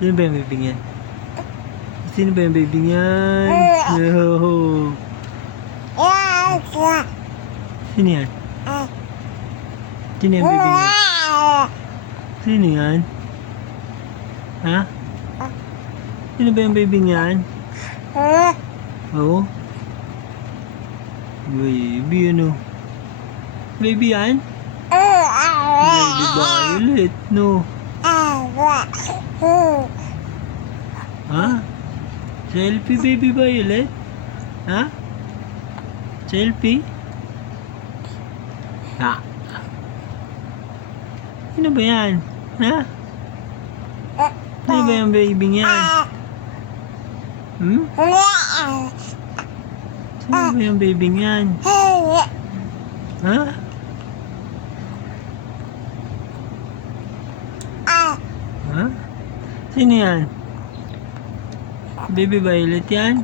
Sino ba yung baby niyan? Sino ba yung baby niyan? Oh. Sino yan? Sino yung baby niyan? Sino yan? Ha? Sino ba yung baby niyan? Oo. Baby ano? Baby yan? Baby Violet, no? Ha? Selfie baby Violet? Ha? Selfie? Ha? Sino ba yan? Ha? Sino ba yung baby niyan? Hmm? Sino ba yung baby niyan? Ha? Ha? Sino yan? Baby Violet yan?